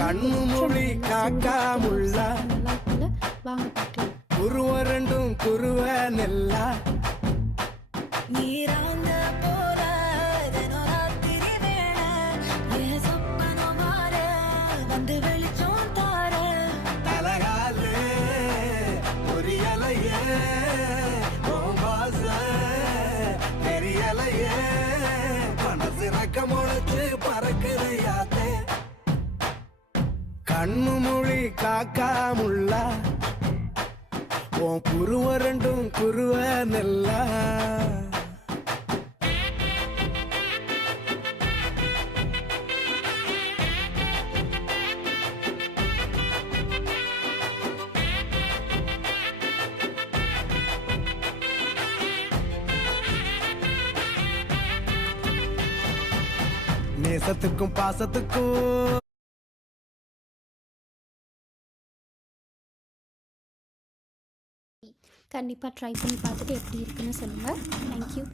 கண்ணு மொழி காக்கா முள்ளா வாங்க பார்க்கலாம். குருவ ரெண்டும் குருவ நெல்லா நீராங்க போல தினராத்திரி வேளை என் சொப்பனம் மாற வந்து வெளிச்சம் தார தலகாலே பொரியலையே ஓம்பாச தெரியலையே மனசு ரக்க முளைச்சு பறக்குதையாத்தே கண்ணு மொழி காக்கா முள்ளா உன் குருவ ரெண்டும் குருவ நெல்லா நேசத்துக்கும் பாசத்துக்கும் கண்டிப்பாக ட்ரை பண்ணி பார்த்துட்டு எப்படி இருக்குன்னு சொல்லுங்கள். தேங்க்யூ.